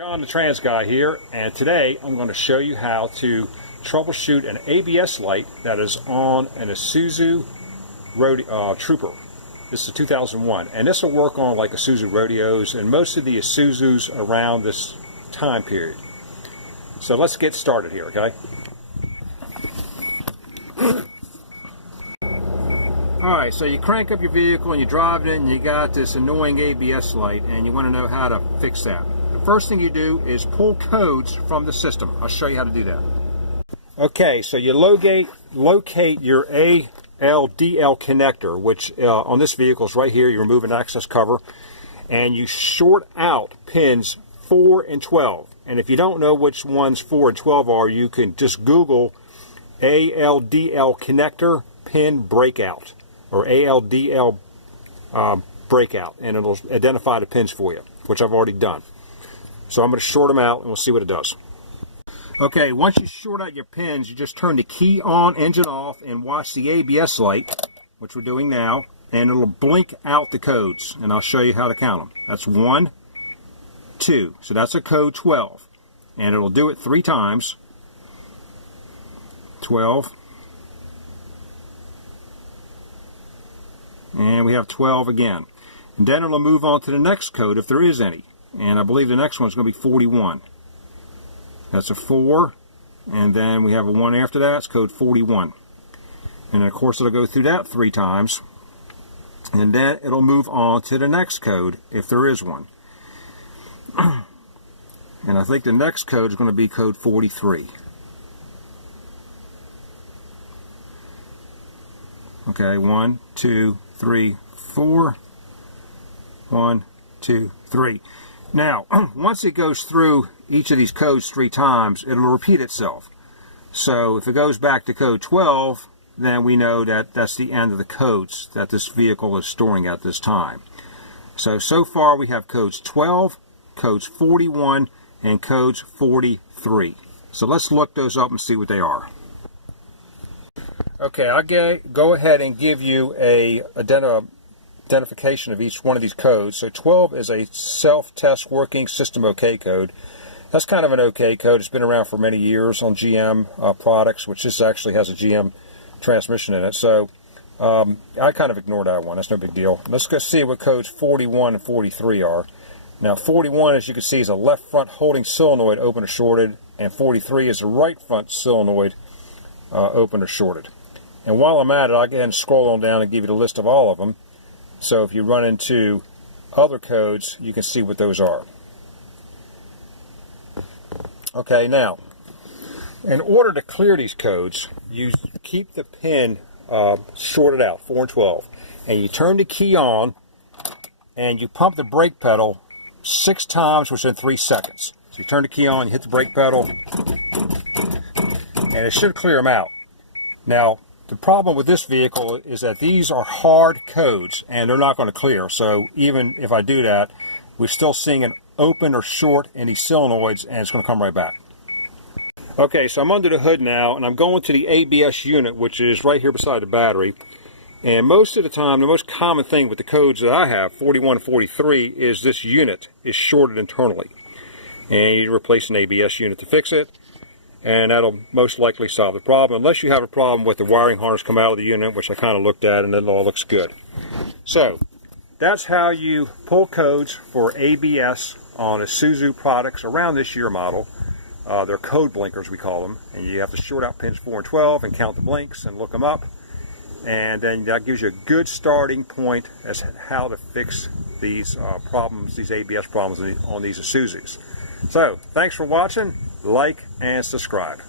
John the Trans Guy here, and today I'm going to show you how to troubleshoot an ABS light that is on an Isuzu Trooper. This is a 2001, and this will work on like Isuzu Rodeos and most of the Isuzus around this time period. So let's get started here, okay? Alright, so you crank up your vehicle and you drive it in and you got this annoying ABS light and you want to know how to fix that. The first thing you do is pull codes from the system. I'll show you how to do that. Okay, so you locate your ALDL connector, which on this vehicle is right here. You remove an access cover and you short out pins 4 and 12. And if you don't know which ones 4 and 12 are, you can just Google ALDL connector pin breakout or ALDL breakout, and it'll identify the pins for you, which I've already done. So I'm going to short them out and we'll see what it does. Okay, once you short out your pins, you just turn the key on, engine off, and watch the ABS light, which we're doing now, and it'll blink out the codes, and I'll show you how to count them. That's 1, 2, so that's a code 12, and it'll do it 3 times. 12, and we have 12 again. And then it'll move on to the next code if there is any. And I believe the next one's going to be 41. That's a 4, and then we have a 1 after that. It's code 41. And of course it'll go through that 3 times. And then it'll move on to the next code if there is one. And I think the next code is going to be code 43. Okay, 1, 2, 3, 4. 1, 2, 3. Now, once it goes through each of these codes 3 times, it'll repeat itself. So if it goes back to code 12, then we know that that's the end of the codes that this vehicle is storing at this time. So far we have codes 12, codes 41, and codes 43. So let's look those up and see what they are. Okay, I'll go ahead and give you a identification of each one of these codes. So 12 is a self-test working system OK code. That's kind of an OK code. It's been around for many years on GM products, which this actually has a GM transmission in it. So I kind of ignored that one. That's no big deal. Let's go see what codes 41 and 43 are. Now 41, as you can see, is a left front holding solenoid open or shorted, and 43 is a right front solenoid open or shorted. And while I'm at it, I'll go ahead and scroll on down and give you the list of all of them. So if you run into other codes, you can see what those are. Okay, now, in order to clear these codes, you keep the pin shorted out, 4 and 12, and you turn the key on, and you pump the brake pedal 6 times within 3 seconds. So you turn the key on, you hit the brake pedal, and it should clear them out. Now, the problem with this vehicle is that these are hard codes and they're not going to clear. So even if I do that, we're still seeing an open or short in these solenoids, and it's going to come right back. Okay, so I'm under the hood now and I'm going to the ABS unit, which is right here beside the battery. And most of the time, the most common thing with the codes that I have, 41 and 43, is this unit is shorted internally. And you replace an ABS unit to fix it, and that'll most likely solve the problem, unless you have a problem with the wiring harness come out of the unit, which I kind of looked at, and it all looks good. So that's how you pull codes for ABS on Isuzu products around this year model. They're code blinkers, we call them, and you have to short out pins 4 and 12 and count the blinks and look them up, and then that gives you a good starting point as to how to fix these problems, these ABS problems on these Isuzus. So thanks for watching. Like and subscribe.